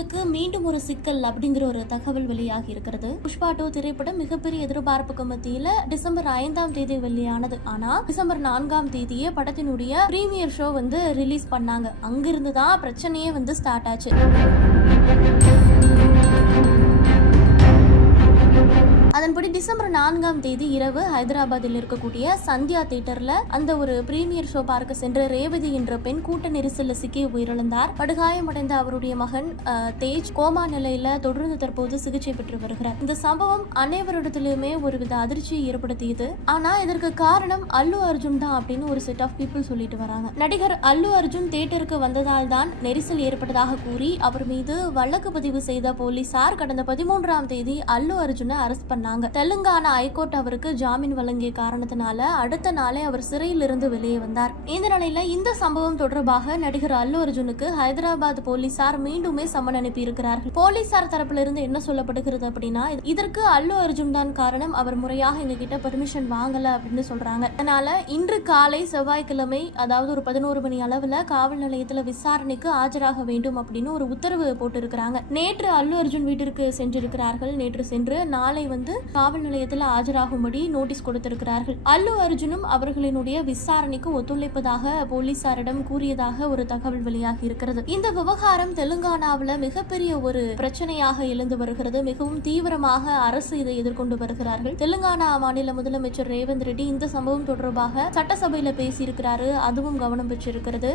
அர்ஜுனுக்கு மீண்டும் ஒரு சிக்கல் அப்படிங்கிற ஒரு தகவல் வெளியாகி இருக்கிறது. புஷ்பா டூ திரைப்படம் மிகப்பெரிய எதிர்பார்ப்புக்கு மத்தியில டிசம்பர் ஐந்தாம் தேதி வெளியானது. ஆனா டிசம்பர் நான்காம் தேதியே படத்தினுடைய பிரீமியர் ஷோ வந்து ரிலீஸ் பண்ணாங்க. அங்கிருந்து தான் பிரச்சனையே வந்து ஸ்டார்ட் ஆச்சு. அதன்படி டிசம்பர் நான்காம் தேதி இரவு ஹைதராபாத்தில் இருக்கக்கூடிய சந்தியா தியேட்டர்ல அந்த ஒரு பிரீமியர் ஷோ பார்க்க சென்ற ரேவதி என்ற பெண் கூட்ட நெரிசல்ல சிக்கி உயிரிழந்தார். படுகாயமடைந்த அவருடைய மகன் தேஜ் கோமா நிலையில தொடர்ந்து தற்போது சிகிச்சை பெற்று வருகிறார். இந்த சம்பவம் அனைவரிடத்திலுமே ஒருவித அதிர்ச்சியை ஏற்படுத்தியது. ஆனா இதற்கு காரணம் அல்லு அர்ஜுன் தான் அப்படின்னு ஒரு செட் ஆஃப் பீப்புள் சொல்லிட்டு வராங்க. நடிகர் அல்லு அர்ஜுன் தியேட்டருக்கு வந்ததால் தான் நெரிசல் ஏற்பட்டதாக கூறி அவர் மீது வழக்கு பதிவு செய்த போலீசார் கடந்த பதிமூன்றாம் தேதி அல்லு அர்ஜுனை அரெஸ்ட் பண்ணாங்க. தெலுங்கானா ஹைகோர்ட் அவருக்கு ஜாமீன் வழங்கிய காரணத்தினால அடுத்த நாளே அவர் சிறையில் இருந்து வெளியே வந்தார். இந்த நிலையில இந்த சம்பவம் தொடர்பாக நடிகர் அல்லு அர்ஜுனுக்கு ஹைதராபாத் போலீசார் மீண்டுமே சம்மன் அனுப்பி இருக்கிறார்கள் போலீசார் தரப்புல இருந்து என்ன சொல்லப்படுகிறது அப்படின்னா இதற்கு அல்லு அர்ஜுன் தான் காரணம். அவர் முறையாக எங்ககிட்ட பெர்மிஷன் வாங்கல அப்படின்னு சொல்றாங்க. அதனால இன்று காலை செவ்வாய்க்கிழமை அதாவது ஒரு பதினோரு மணி அளவுல காவல் நிலையத்துல விசாரணைக்கு ஆஜராக வேண்டும் அப்படின்னு ஒரு உத்தரவு போட்டிருக்கிறாங்க. நேற்று அல்லு அர்ஜுன் வீட்டிற்கு சென்றிருக்கிறார்கள். நேற்று சென்று நாளை வந்து காவல் நிலையத்தில் ஆஜராகும்படி நோட்டீஸ் கொடுத்திருக்கிறார்கள். அல்லு அர்ஜுனும் அவர்களினுடைய விசாரணைக்கு ஒத்துழைப்பதாக போலீசாரிடம் கூறியதாக ஒரு தகவல் வெளியாகி இருக்கிறது. இந்த விவகாரம் தெலுங்கானாவில் மிகப்பெரிய ஒரு பிரச்சனையாக எழுந்து வருகிறது. மிகவும் தீவிரமாக அரசு இதை எதிர்கொண்டு வருகிறார்கள். தெலுங்கானா மாநில முதலமைச்சர் ரேவந்த் ரெட்டி இந்த சம்பவம் தொடர்பாக சட்டசபையில் பேசியிருக்கிறாரு. அதுவும் கவனம் பெற்றிருக்கிறது.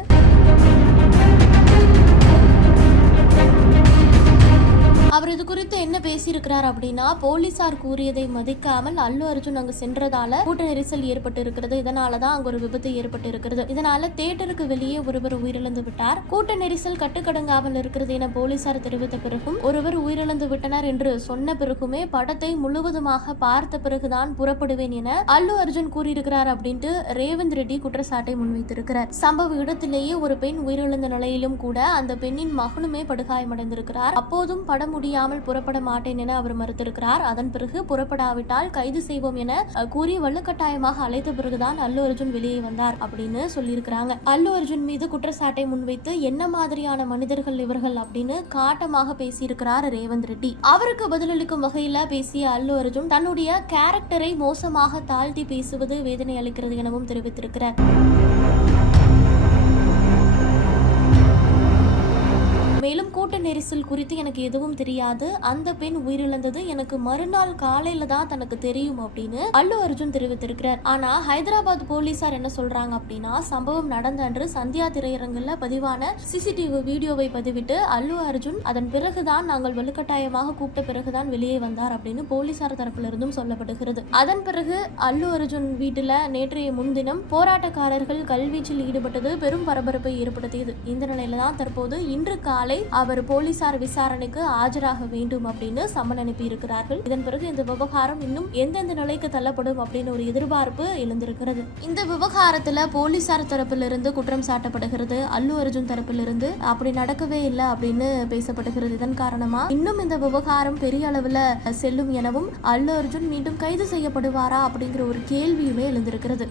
பேசியிருக்கிறார் அப்படின்னா போலீசார் கூறியதை மதிக்காமல் அல்லு அர்ஜுன் அங்கு சென்றதால கூட்ட நெரிசல் ஏற்பட்டு இருக்கிறது இதனால தான் அங்கு ஒரு விபத்து ஏற்பட்டு இருக்கிறது இதனால தேட்டருக்கு வெளியே ஒருவர் உயிரிழந்து விட்டார். கூட்ட நெரிசல் கட்டுக்கடங்காமல் இருக்கிறது என போலீசார் தெரிவித்த பிறகும் ஒருவர் உயிரிழந்து விட்டனர் என்று சொன்ன பிறகுமே படத்தை முழுவதுமாக பார்த்த பிறகுதான் புறப்படுவேன் என அல்லு அர்ஜுன் கூறியிருக்கிறார் அப்படின்ட்டு ரேவந்த் ரெட்டி குற்றச்சாட்டை முன்வைத்திருக்கிறார். சம்பவ இடத்திலேயே ஒரு பெண் உயிரிழந்த நிலையிலும் கூட அந்த பெண்ணின் மகனுமே படுகாயமடைந்திருக்கிறார். அப்போதும் படம் முடியாமல் புறப்பட மாட்டேன் என அவர் மறுத்திருக்கிறார். அதன் பிறகு புறப்படாவிட்டால் கைது செய்வோம் என கூறி வலுக்கட்டாயமாக அழைத்த பிறகுதான் அல்லு அர்ஜுன் வெளியே வந்தார் அப்படின்னு சொல்லியிருக்கிறாங்க. அல்லு அர்ஜுன் மீது குற்றச்சாட்டை முன்வைத்து என்ன மாதிரியான மனிதர்கள் இவர்கள் அப்படின்னு காட்டமாக பேசியிருக்கிறார் ரேவந்த் ரெட்டி. அவருக்கு பதிலளிக்கும் வகையில பேசிய அல்லு அர்ஜுன் தன்னுடைய கேரக்டரை மோசமாக தாழ்த்தி பேசுவது வேதனை அளிக்கிறது எனவும் தெரிவித்திருக்கிறார். கூட்ட குறித்து எனக்கு எதுவும் தெரியாது. அந்த பெண் உயிரிழந்தது எனக்கு மறுநாள் காலையில தான் தனக்கு தெரியும் அப்படின்னு அல்லு அர்ஜுன் தெரிவித்திருக்கிறார். ஆனா ஹைதராபாத் போலீசார் என்ன சொல்றாங்க அப்படின்னா சம்பவம் நடந்த அன்று சந்தியா திரையரங்குல பதிவான சிசிடிவி வீடியோவை பதிவிட்டு அல்லு அர்ஜுன் அதன் பிறகுதான் நாங்கள் வலுக்கட்டாயமாக கூப்பிட்ட பிறகுதான் வெளியே வந்தார் அப்படின்னு போலீசார் தரப்பிலிருந்தும் சொல்லப்படுகிறது. அதன் பிறகு அல்லு அர்ஜுன் வீட்டுல நேற்றைய முன்தினம் போராட்டக்காரர்கள் கல்வீச்சில் ஈடுபட்டது பெரும் பரபரப்பை ஏற்படுத்தியது. இந்த நிலையில தான் தற்போது இன்று காலை அவர் போலீஸ் போலீசார் விசாரணைக்கு ஆஜராக வேண்டும் அப்படின்னு சம்மன் அனுப்பி இருக்கிறார்கள் இதன் பிறகு இந்த விவகாரம் இன்னும் எந்தெந்த நிலைக்கு தள்ளப்படும் அப்படின்னு ஒரு எதிர்பார்ப்பு எழுந்திருக்கிறது. இந்த விவகாரத்துல போலீசார் தரப்பிலிருந்து குற்றம் சாட்டப்படுகிறது அல்லு அர்ஜுன் தரப்பிலிருந்து. அப்படி நடக்கவே இல்லை அப்படின்னு பேசப்படுகிறது. இதன் காரணமா இன்னும் இந்த விவகாரம் பெரிய அளவுல செல்லும் எனவும் அல்லு அர்ஜுன் மீண்டும் கைது செய்யப்படுவாரா அப்படிங்கிற ஒரு கேள்வியுமே எழுந்திருக்கிறது.